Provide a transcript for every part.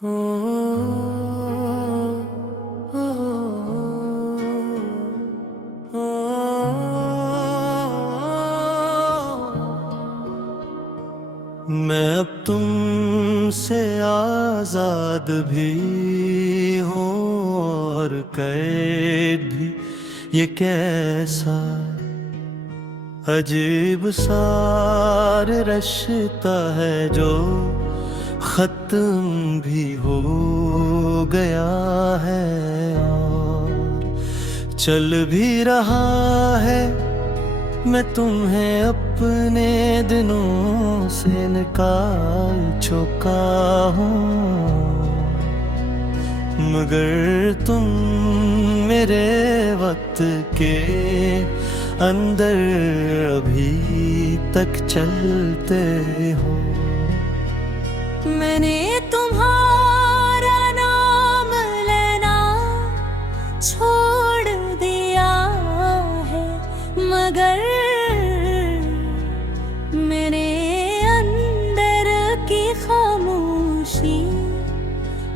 मैं अब तुमसे आजाद भी हूँ और कैद भी। ये कैसा अजीब सा रिश्ता है जो खत्म भी हो गया है और चल भी रहा है। मैं तुम्हें अपने दिनों से निकाल चुका हूँ, मगर तुम मेरे वक्त के अंदर अभी तक चलते हो। मैंने तुम्हारा नाम लेना छोड़ दिया है, मगर मेरे अंदर की खामोशी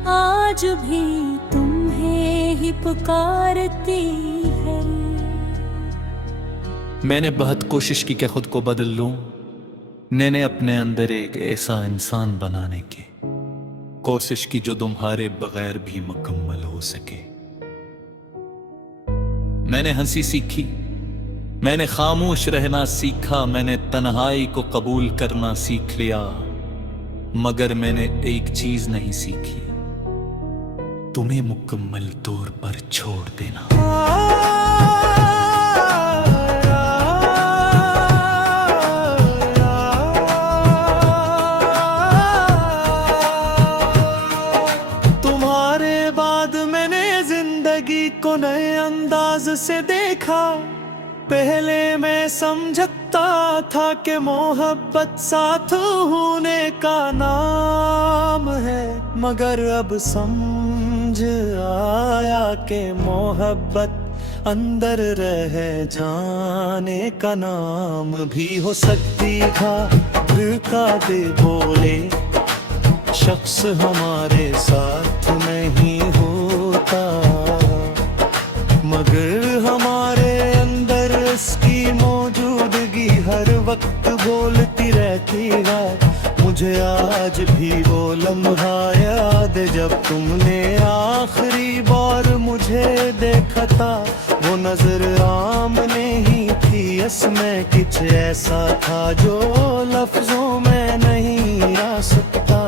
आज भी तुम्हें ही पुकारती है। मैंने बहुत कोशिश की कि खुद को बदल लूं, मैंने अपने अंदर एक ऐसा इंसान बनाने की कोशिश की जो तुम्हारे बगैर भी मुकम्मल हो सके। मैंने हंसी सीखी, मैंने खामोश रहना सीखा, मैंने तन्हाई को कबूल करना सीख लिया, मगर मैंने एक चीज नहीं सीखी, तुम्हें मुकम्मल तौर पर छोड़ देना। तुम्हारे बाद मैंने जिंदगी को नए अंदाज से देखा। पहले मैं समझता था कि मोहब्बत साथ होने का नाम है, मगर अब समझ आया कि मोहब्बत अंदर रह जाने का नाम भी हो सकती है। दिल का दे बोले शख्स हमारे साथ नहीं होता, मगर हमारे अंदर इसकी मौजूदगी हर वक्त बोलती रहती है। मुझे आज भी वो लम्हा याद जब तुमने आखिरी बार मुझे देखा था। वो नजर आमने ही थी, इसमें कुछ ऐसा था जो लफ्जों में नहीं आ सकता।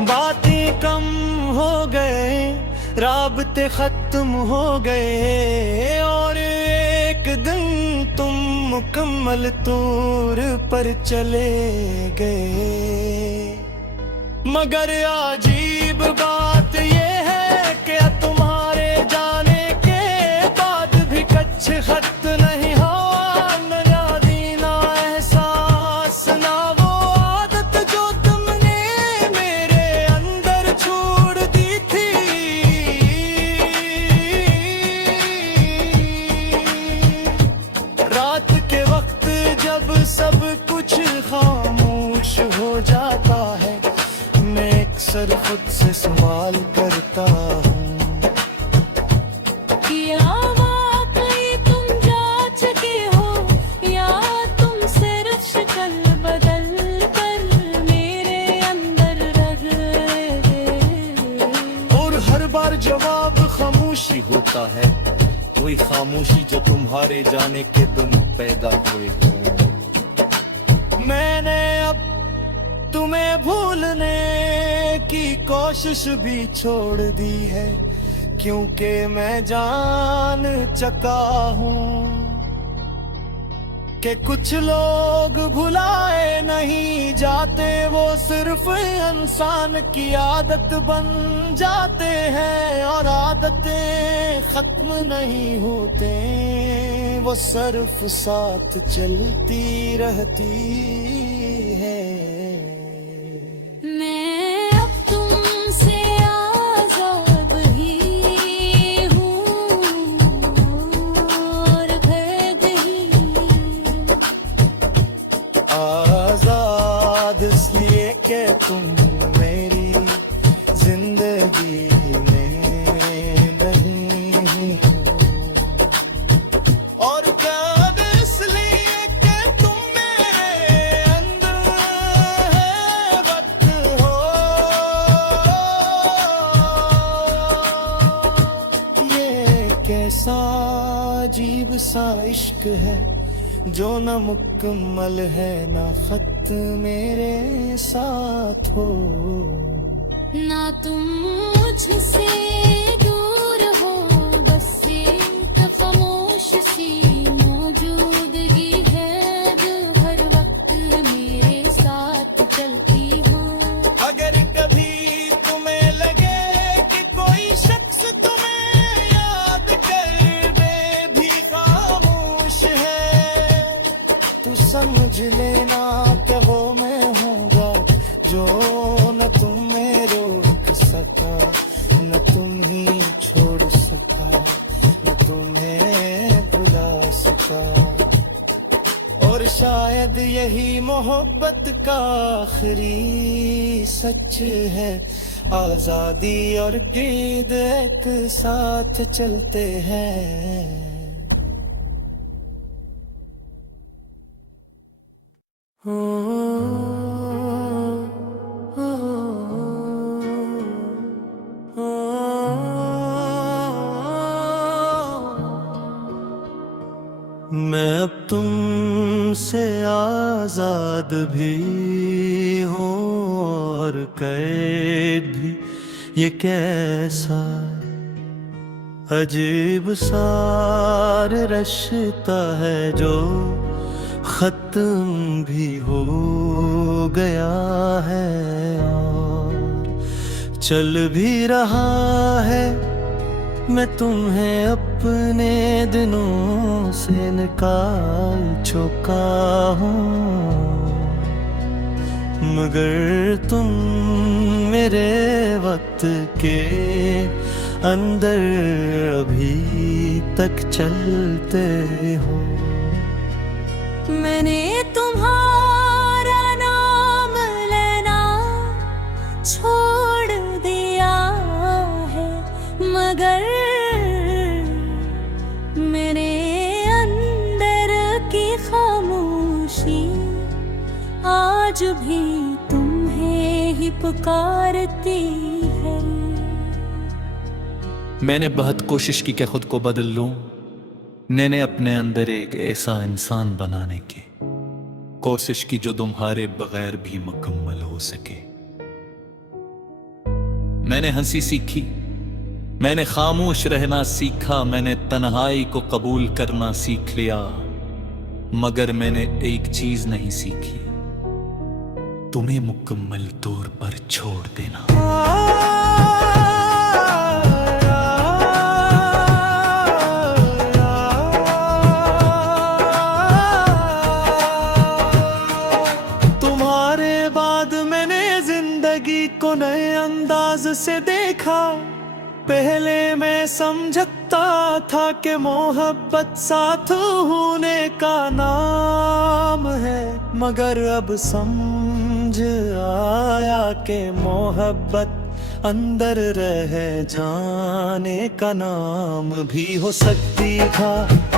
बातें कम हो गए, राबते खत्म हो गए, और एक दिन तुम मुकम्मल तौर पर चले गए। मगर अजीब बात ये है कि तुम्हारे जाने के बाद भी कच्छ खत नहीं हो, न यादी ना एहसास ना वो आदत जो तुमने मेरे अंदर छोड़ दी थी। रात के वक्त जब सब कुछ खामोश हो जाता है, मैं अक्सर खुद से सवाल करता हूँ, तुम जा चुके हो या तुम सिर्फ शक्ल बदल कर मेरे अंदर रह गए। और हर बार जवाब खामोशी होता है, कोई खामोशी जो तुम्हारे जाने के दिन पैदा हुए हो। मैंने अब तुम्हें भूलने की कोशिश भी छोड़ दी है, क्योंकि मैं जान चुका हूँ कि कुछ लोग भुलाए नहीं जाते, वो सिर्फ इंसान की आदत बन जाते हैं, और आदतें खत्म नहीं होते वो सर्फ साथ चलती रहती है। मैं अब तुमसे आजाद ही हूँ और कैद ही। आजाद इसलिए कि तुम मेरी जिंदगी में नहीं हो, और कैद इसलिए कि तुम मेरे अंदर है वक्त हो। ये कैसा अजीब सा इश्क है जो न मुकम्मल है ना खत मेरे साथ हो। ना तुम मुझसे दूर हो, बस एक खामोश सी मौजूदगी है जो हर वक्त मेरे साथ चलती हो। अगर कभी तुम्हें लगे कि कोई शख्स तुम्हें याद कर दे भी खामोश है, तो समझ लेना कि वो मैं हूँगा जो न तुम्हें रोक सका, न तुम ही छोड़ सका, न तुम्हें भुला सका। और शायद यही मोहब्बत का आखिरी सच है। आजादी और कैद एक साथ चलते हैं। मैं अब तुमसे आजाद भी हूँ और कैद भी। ये कैसा अजीब सा रिश्ता है जो खत्म भी हो गया है और चल भी रहा है। मैं तुम्हें अपने दिनों से निकाल चुका हूँ, मगर तुम मेरे वक्त के अंदर अभी तक चलते हो। मैंने तुम्हारा नाम लेना छोड़ दिया है, मगर मेरे अंदर की खामोशी आज भी तुम्हें ही पुकारती है। मैंने बहुत कोशिश की कि खुद को बदल लूं, मैंने अपने अंदर एक ऐसा इंसान बनाने की कोशिश की जो तुम्हारे बगैर भी मुकम्मल हो सके। मैंने हंसी सीखी, मैंने खामोश रहना सीखा, मैंने तन्हाई को कबूल करना सीख लिया, मगर मैंने एक चीज नहीं सीखी, तुम्हें मुकम्मल तौर पर छोड़ देना। तुम्हारे बाद मैंने जिंदगी को नए अंदाज से देखा। पहले मैं समझता था कि मोहब्बत साथ होने का नाम है, मगर अब समझ आया कि मोहब्बत अंदर रह जाने का नाम भी हो सकती था।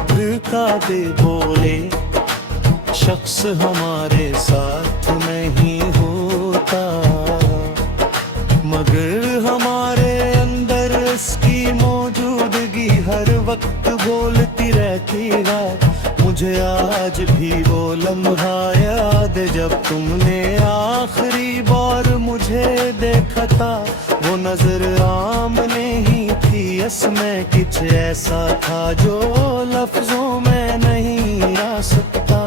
धोखा दे बोले शख्स हमारे साथ नहीं होता, मगर हमारे अंदर इसकी मौजूदगी हर वक्त बोलती रहती है। मुझे आज भी वो लम्हा याद है जब तुमने आखिरी बार मुझे देखा था। वो नजर आमने ही थी, इसमें कुछ ऐसा था जो लफ्जों में नहीं आ सकता।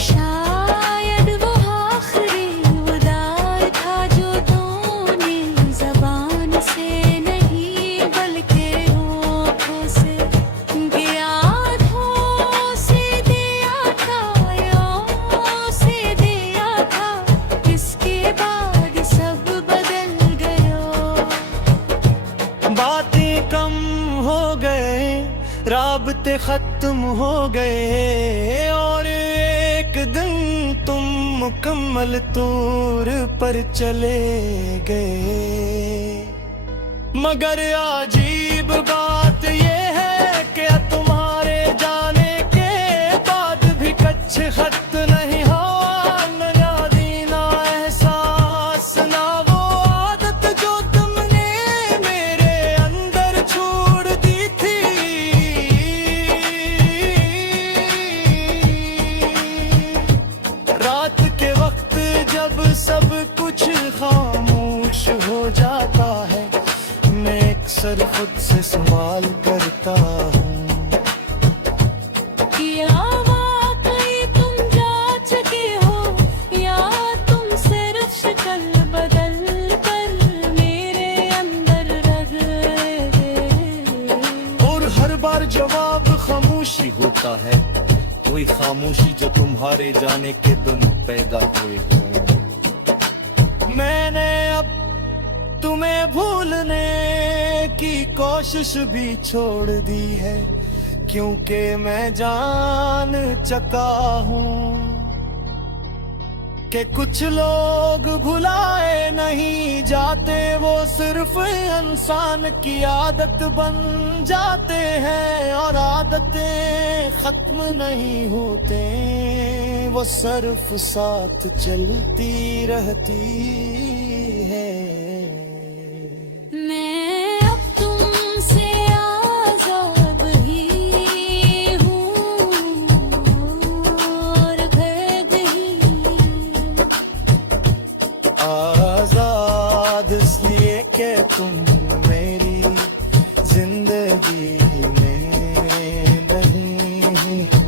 शायद वो आखिरी उदार था जो तूने ज़बान से नहीं बल्कि होठों से किया था। खत्म हो गए और एक दिन तुम मुकम्मल तौर पर चले गए। मगर अजीब बात ये है कि तुम्हारे जाने के बाद भी कच्छ खत नहीं हवा न यादी ना एहसास ना वो आदत जो तुमने मेरे अंदर छोड़ दी थी। रात के वक्त जब सब कुछ खामोश हो जाता है, मैं अक्सर खुद से सवाल करता हूँ, क्या वाकई तुम जा चुके हो या तुम सिर्फ शक्ल बदल कर मेरे अंदर रह गए। और हर बार जवाब खामोशी होता है, कोई खामोशी जो तुम्हारे जाने के दिन पैदा हुए हो। मैंने अब तुम्हें भूलने की कोशिश भी छोड़ दी है, क्योंकि मैं जान चुका हूँ कि कुछ लोग भुलाए नहीं जाते, वो सिर्फ इंसान की आदत बन जाते हैं। और आदतें खत्म नहीं होते, वो सिर्फ साथ चलती रहती है। मैं अब तुमसे आजाद ही हूँ और कैद ही। आजाद इसलिए कि तुम मेरी जिंदगी में नहीं हो,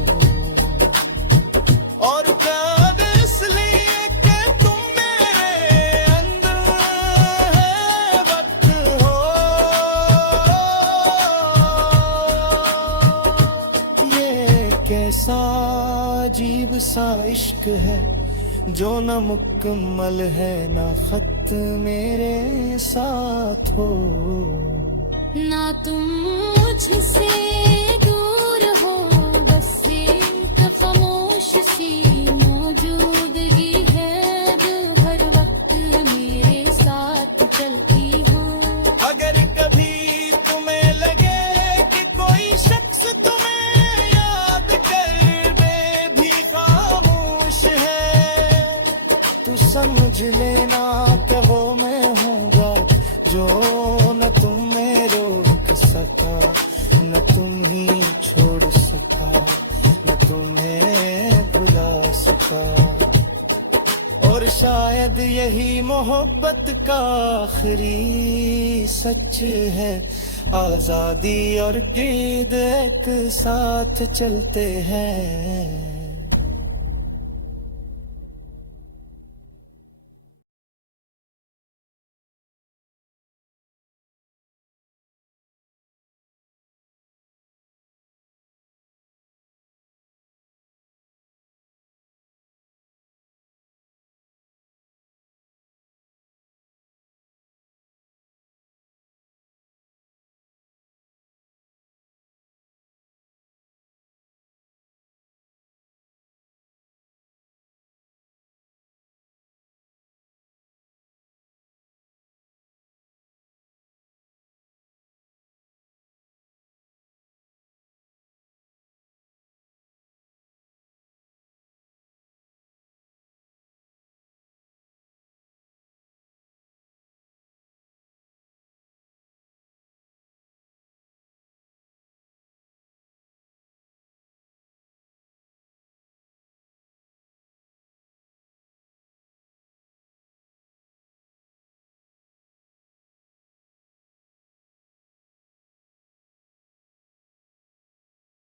और कैद इसलिए कि तुम मेरे अंदर है वक्त हो। ये कैसा अजीब सा इश्क है जो न मुकम्मल है ना खत मेरे साथ हो। ना तुम मुझसे दूर हो, बस एक खामोश सी मौजूदगी है जो हर वक्त मेरे साथ चलती हो। अगर कभी तुम्हें लगे कि कोई शख्स तुम्हें याद कर भी खामोश है, तो समझ लेना कि वो मैं हूँगा जो न तुम्हें रोक सका, न तुम ही छोड़ सका, न तुम्हें भुला सका। और शायद यही मोहब्बत का आखिरी सच है, आजादी और कैद एक साथ चलते हैं।